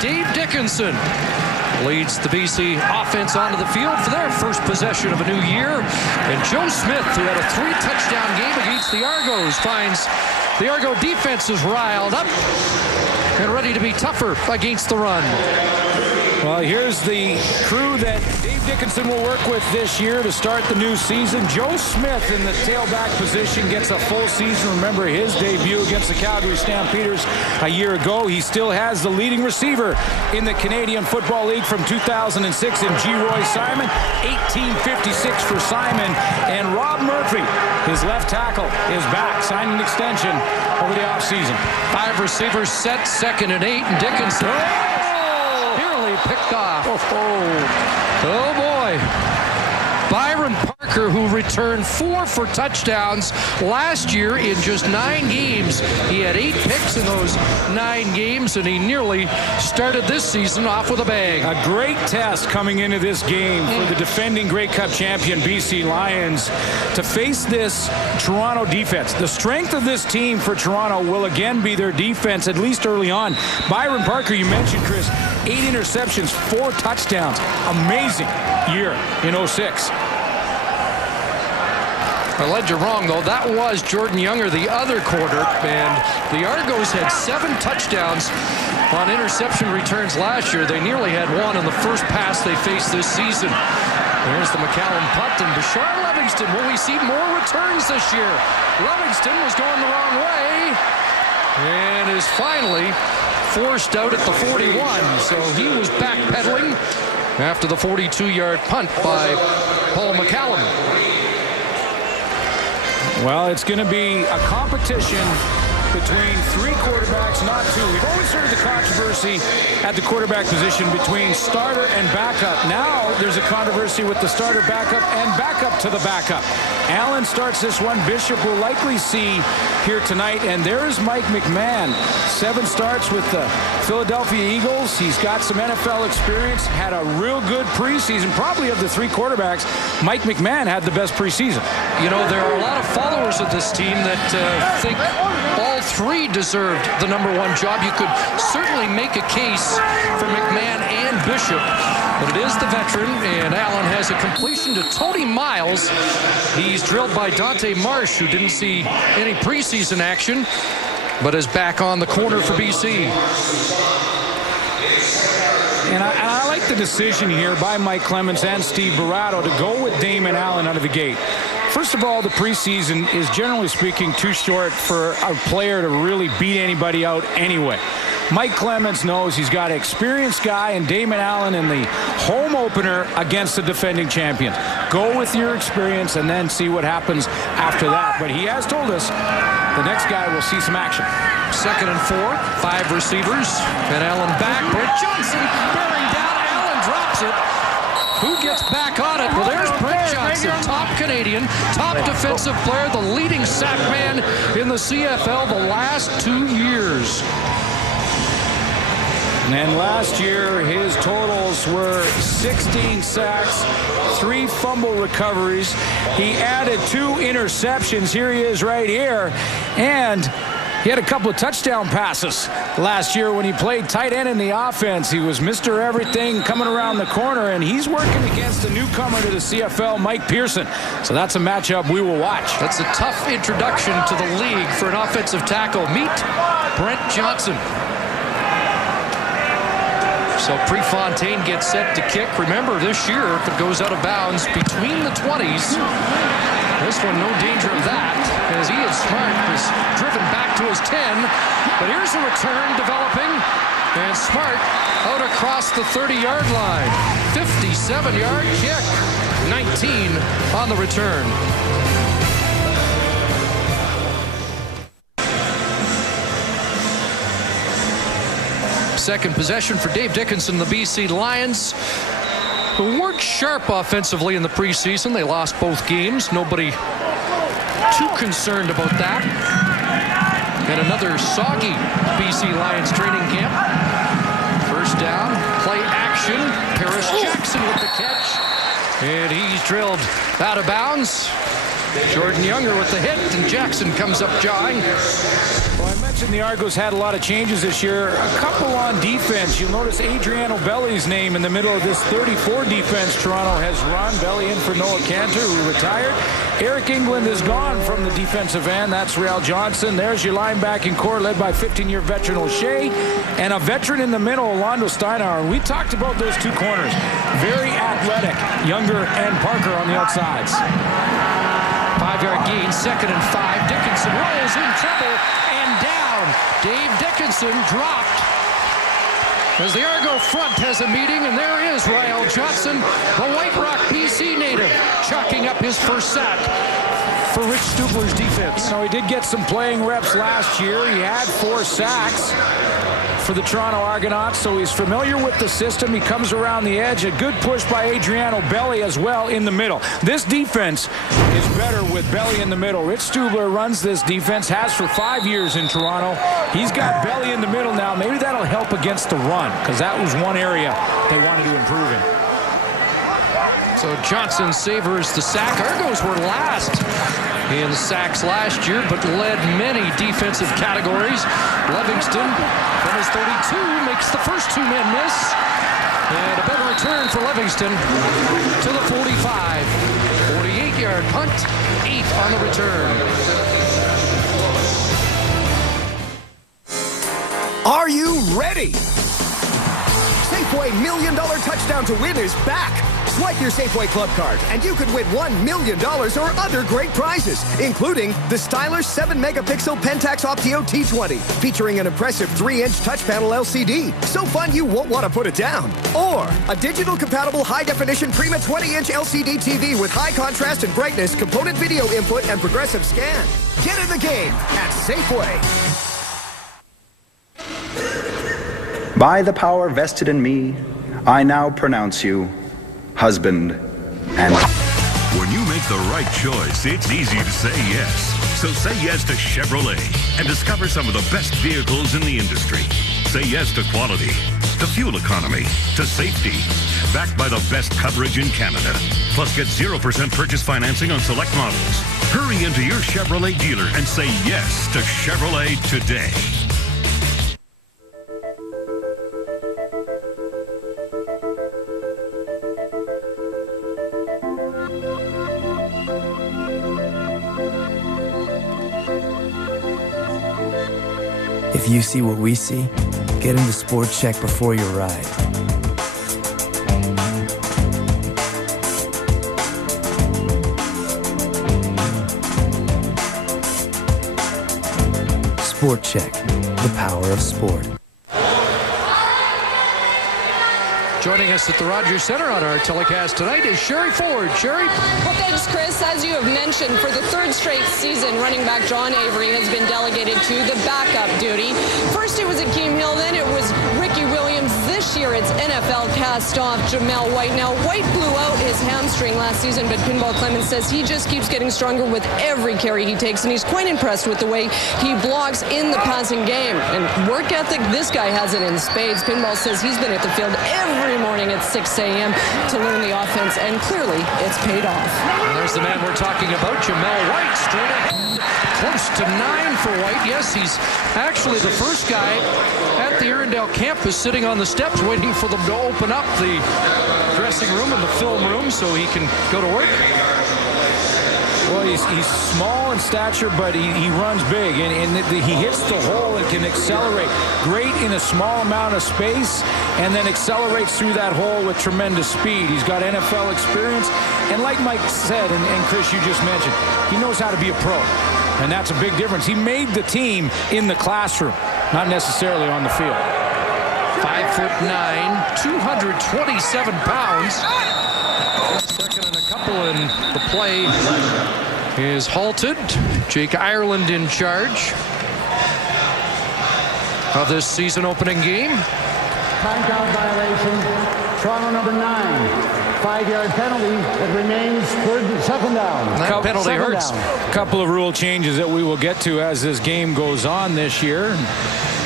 Dave Dickinson leads the BC offense onto the field for their first possession of a new year. And Joe Smith, who had a 3-touchdown game against the Argos, finds the Argo defense is riled up and ready to be tougher against the run. Well, here's the crew that Dave Dickinson will work with this year to start the new season. Joe Smith in the tailback position gets a full season. Remember his debut against the Calgary Stampeders a year ago. He still has the leading receiver in the Canadian Football League from 2006 in G. Roy Simon. 1856 for Simon. And Rob Murphy, his left tackle, is back, signing an extension over the offseason. 5 receivers set, 2nd and 8, and Dickinson picked off. Oh boy. Byron Parker, who returned 4 for touchdowns last year in just 9 games. He had 8 picks in those 9 games, and he nearly started this season off with a bang. A great test coming into this game for the defending Grey Cup champion BC Lions to face this Toronto defense. The strength of this team for Toronto will again be their defense, at least early on. Byron Parker, you mentioned, Chris, 8 interceptions, 4 touchdowns. Amazing year in 06. I led you wrong, though. That was Jordan Younger, the other quarter, and the Argos had 7 touchdowns on interception returns last year. They nearly had 1 on the first pass they faced this season. There's the McCallum punt, and Bashar Livingston. Will we see more returns this year? Livingston was going the wrong way and is finally forced out at the 41, so he was backpedaling after the 42-yard punt by Paul McCallum. Well, it's going to be a competition between 3 quarterbacks, not 2. We've always heard the controversy at the quarterback position between starter and backup. Now there's a controversy with the starter, backup, and backup to the backup. Allen starts this one. Bishop will likely see here tonight. And there is Mike McMahon. 7 starts with the Philadelphia Eagles. He's got some NFL experience, had a real good preseason. Probably of the 3 quarterbacks, Mike McMahon had the best preseason. You know, there are a lot of followers of this team that think all 3 deserved the #1 job. You could certainly make a case for McMahon and Bishop, but it is the veteran, and Allen has a completion to Tony Miles. He's drilled by Dante Marsh, who didn't see any preseason action, but is back on the corner for BC. And I like the decision here by Mike Clemens and Steve Barato to go with Damon Allen out of the gate. First of all, the preseason is generally speaking too short for a player to really beat anybody out anyway. Mike Clemens knows he's got an experienced guy in Damon Allen in the home opener against the defending champion. Go with your experience and then see what happens after that. But he has told us the next guy will see some action. 2nd and 4, 5 receivers, and Allen back. Brent Johnson bearing down. Allen drops it. Who gets back on it? Well, there's Brent Johnson, top Canadian, top defensive player, the leading sack man in the CFL the last 2 years. And last year, his totals were 16 sacks, 3 fumble recoveries. He added 2 interceptions. Here he is right here. And he had a couple of touchdown passes last year when he played tight end in the offense. He was Mr. Everything coming around the corner, and he's working against a newcomer to the CFL, Mike Pearson. So that's a matchup we will watch. That's a tough introduction to the league for an offensive tackle. Meet Brent Johnson. So Prefontaine gets set to kick. Remember, this year, if it goes out of bounds between the 20s, this one, no danger of that, as Ian Smart is driven back to his 10. But here's a return developing, and Smart out across the 30-yard line. 57-yard kick, 19 on the return. Second possession for Dave Dickinson, the BC Lions, who weren't sharp offensively in the preseason. They lost both games. Nobody too concerned about that. And another soggy BC Lions training camp. First down, play action. Paris Jackson with the catch. And he's drilled out of bounds. Jordan Younger with the hit, and Jackson comes up jawing. Well, I mentioned the Argos had a lot of changes this year. A couple on defense. You'll notice Adriano Belli's name in the middle of this 34 defense Toronto has run. Belli in for Noah Cantor, who retired. Eric England is gone from the defensive end. That's Real Johnson. There's your linebacking core led by 15-year veteran O'Shea and a veteran in the middle, Orlando Steinauer. We talked about those two corners. Very athletic, Younger and Parker on the outsides. 5-yard gain, 2nd and 5. Dickinson rolls in trouble and down. Dave Dickinson dropped as the Argo front has a meeting, and there is Ryle Johnson, the White Rock, BC native, chalking up his first sack for Rich Stubler's defense. You know, he did get some playing reps last year. He had 4 sacks for the Toronto Argonauts, so he's familiar with the system. He comes around the edge. A good push by Adriano Belli as well in the middle. This defense is better with Belli in the middle. Rich Stubler runs this defense, has for 5 years in Toronto. He's got Belli in the middle now. Maybe that'll help against the run, because that was one area they wanted to improve in. So Johnson savors the sack. Argos were last in sacks last year, but led many defensive categories. Livingston from his 32 makes the first 2 men miss. And a better return for Livingston to the 45. 48-yard punt, 8 on the return. Are you ready? Safeway $1 Million Touchdown to Win is back. Swipe your Safeway Club card, and you could win $1 million or other great prizes, including the stylish 7-megapixel Pentax Optio T20, featuring an impressive 3-inch touch panel LCD, so fun you won't want to put it down. Or a digital-compatible high-definition Prima 20-inch LCD TV with high contrast and brightness, component video input, and progressive scan. Get in the game at Safeway. By the power vested in me, I now pronounce you husband and... When you make the right choice, it's easy to say yes. So say yes to Chevrolet and discover some of the best vehicles in the industry. Say yes to quality, to fuel economy, to safety. Backed by the best coverage in Canada. Plus get 0% purchase financing on select models. Hurry into your Chevrolet dealer and say yes to Chevrolet today. If you see what we see, get into Sport Check before your ride. Sport Check, the power of sport. Joining us at the Rogers Center on our telecast tonight is Sherry Ford. Sherry? Well, thanks, Chris. As you have mentioned, for the 3rd straight season, running back John Avery has been delegated to the backup duty. First it was Akeem Hill, then it was Ricky Williams. This year it's NFL cast-off Jamel White. Now, White blew out his hamstring last season, but Pinball Clemens says he just keeps getting stronger with every carry he takes, and he's quite impressed with the way he blocks in the passing game. And work ethic, this guy has it in spades. Pinball says he's been at the field every morning at 6 a.m. to learn the offense, and clearly it's paid off. And there's the man we're talking about, Jamel White, straight ahead. Close to 9 for White. Yes, he's actually the first guy at the Arundel campus sitting on the steps waiting for them to open up the dressing room and the film room so he can go to work. Well, he's small in stature, but he runs big, and he hits the hole and can accelerate. Great in a small amount of space, and then accelerates through that hole with tremendous speed. He's got NFL experience, and like Mike said, and Chris, you just mentioned, he knows how to be a pro, and that's a big difference. He made the team in the classroom, not necessarily on the field. 5'9", 227 pounds. Second and a couple, and the play is halted. Jake Ireland in charge of this season opening game. Timeout violation. Toronto number 9. 5-yard penalty. It remains 2nd down. That penalty hurts. A couple of rule changes that we will get to as this game goes on this year.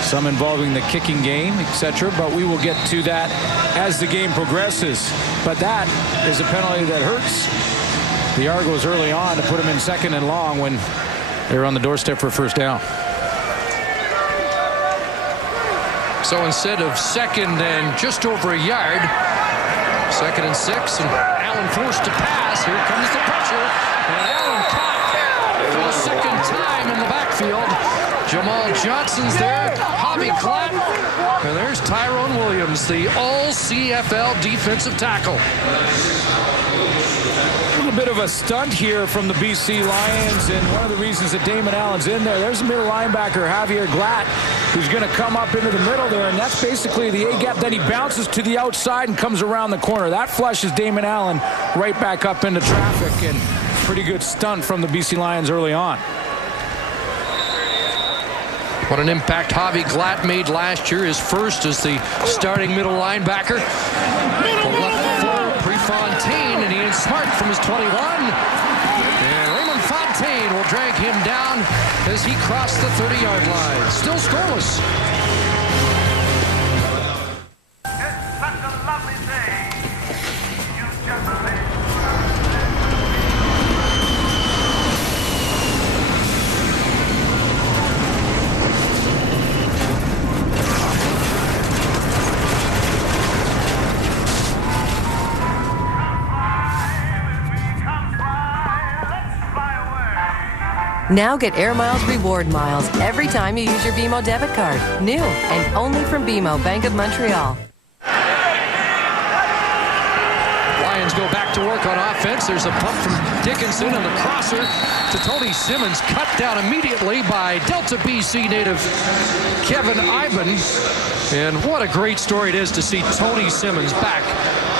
Some involving the kicking game, etc. But we will get to that as the game progresses. But that is a penalty that hurts the Argos early on to put them in 2nd and long when they were on the doorstep for a first down. So instead of 2nd and just over a yard, 2nd and 6, and Allen forced to pass. Here comes the pressure, and Allen caught for the 2nd time in the backfield. Jamal Johnson's there, Hobby Clapp, and there's Tyrone Williams, the all-CFL defensive tackle. A little bit of a stunt here from the BC Lions, and one of the reasons that Damon Allen's in there's the middle linebacker, Javier Glatt, who's going to come up into the middle there, and that's basically the A-gap. Then he bounces to the outside and comes around the corner. That flushes Damon Allen right back up into traffic, and pretty good stunt from the BC Lions early on. What an impact Javi Glatt made last year, his first as the starting middle linebacker. The left forward, Prefontaine, and Ian Smart from his 21. And Raymond Fontaine will drag him down as he crossed the 30-yard line. Still scoreless. It's such a lovely day. You just live. Now get Air Miles reward miles every time you use your BMO debit card. New and only from BMO Bank of Montreal. Lions go back to work on offense. There's a punt from Dickinson and the crosser to Tony Simmons, cut down immediately by Delta BC native Kevin Iben. And what a great story it is to see Tony Simmons back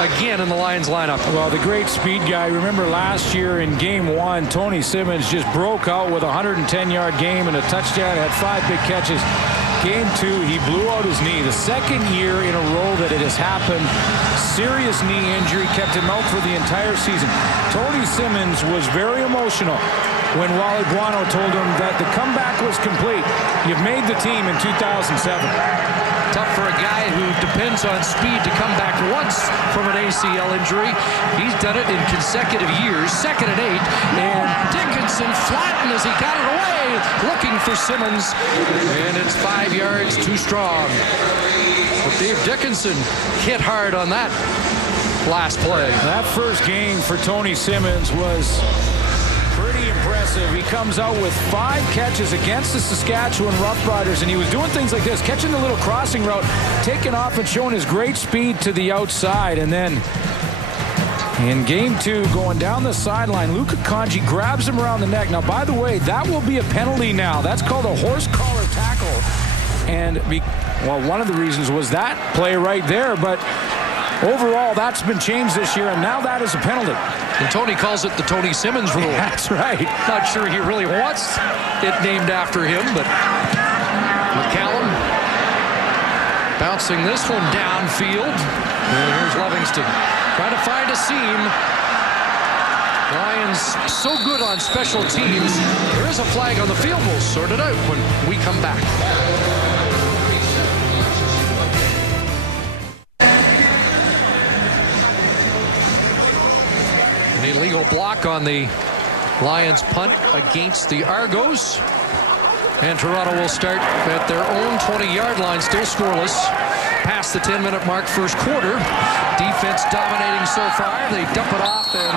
again in the Lions lineup. Well, the great speed guy. Remember last year in game 1, Tony Simmons just broke out with a 110-yard game and a touchdown, had 5 big catches. Game 2, he blew out his knee. The 2nd year in a row that it has happened. Serious knee injury kept him out for the entire season. Tony Simmons was very emotional when Wally Guano told him that the comeback was complete. You've made the team in 2007. Tough for a guy who depends on speed to come back once from an ACL injury. He's done it in consecutive years. 2nd and 8, and Dickinson flattened as he got it away, looking for Simmons, and it's 5 yards too strong. But Dave Dickinson hit hard on that last play. That first game for Tony Simmons was pretty impressive. He comes out with 5 catches against the Saskatchewan Roughriders, and he was doing things like this, catching the little crossing route, taking off and showing his great speed to the outside. And then in game 2, going down the sideline, Luka Kanji grabs him around the neck. Now, by the way, that will be a penalty now. That's called a horse collar tackle. And, well, one of the reasons was that play right there, but overall, that's been changed this year, and now that is a penalty. And Tony calls it the Tony Simmons rule. That's right. Not sure he really wants it named after him, but McCallum bouncing this one downfield. And here's Livingston trying to find a seam. Lions so good on special teams. There is a flag on the field. We'll sort it out when we come back. An illegal block on the Lions punt against the Argos. And Toronto will start at their own 20-yard line, still scoreless. Past the 10-minute mark, first quarter. Defense dominating so far. They dump it off, and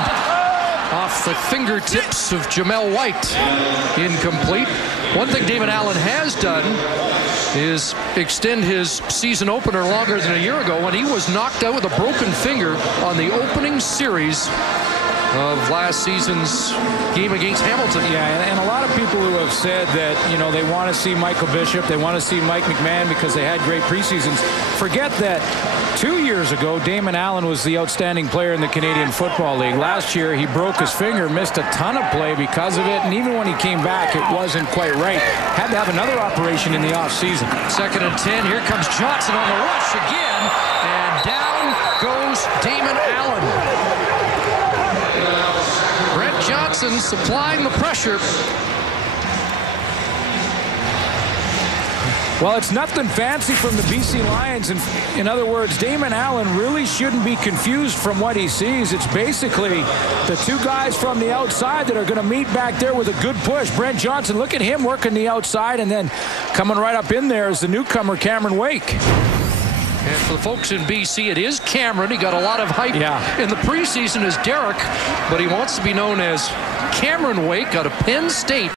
off the fingertips of Jamel White. Incomplete. One thing Damon Allen has done is extend his season opener longer than a year ago when he was knocked out with a broken finger on the opening series of last season's game against Hamilton. Yeah, and a lot of people who have said that, you know, they want to see Michael Bishop, they want to see Mike McMahon because they had great preseasons. Forget that 2 years ago, Damon Allen was the outstanding player in the Canadian Football League. Last year, he broke his finger, missed a ton of play because of it, and even when he came back, it wasn't quite right. Had to have another operation in the offseason. 2nd and 10. Here comes Johnson on the rush again, and down goes Damon Allen. Johnson supplying the pressure. Well, it's nothing fancy from the BC Lions. And in other words, Damon Allen really shouldn't be confused from what he sees. It's basically the two guys from the outside that are going to meet back there with a good push. Brent Johnson, look at him working the outside, and then coming right up in there is the newcomer, Cameron Wake. And for the folks in BC, it is Cameron. He got a lot of hype in the preseason as Derek, but he wants to be known as Cameron Wake out of Penn State.